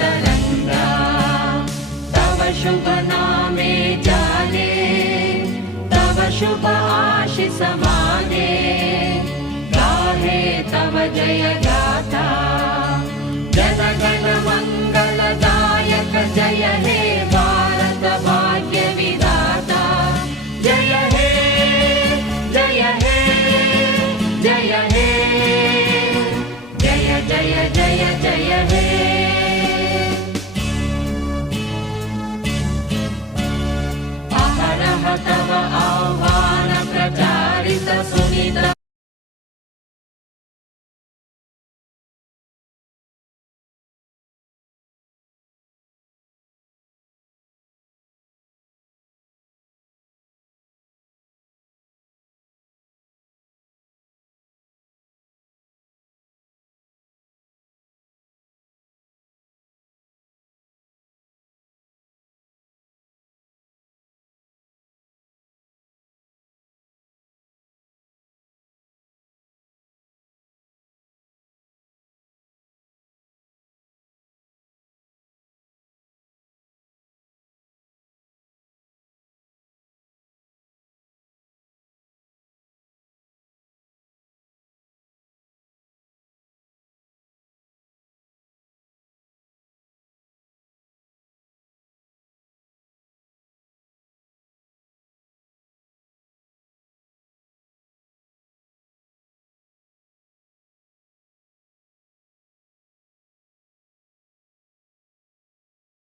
तरंगा। तव शुभ नामे जाने, तव शुभ आशीष माने, गाहे तव जय गाथा। जन गण मंगलदायक जय हे भारत भाग्य विधाता। जय हे जय हे जय हे, जय जय जय जय हे। अहरह तव आह्वान प्रचारित सुनित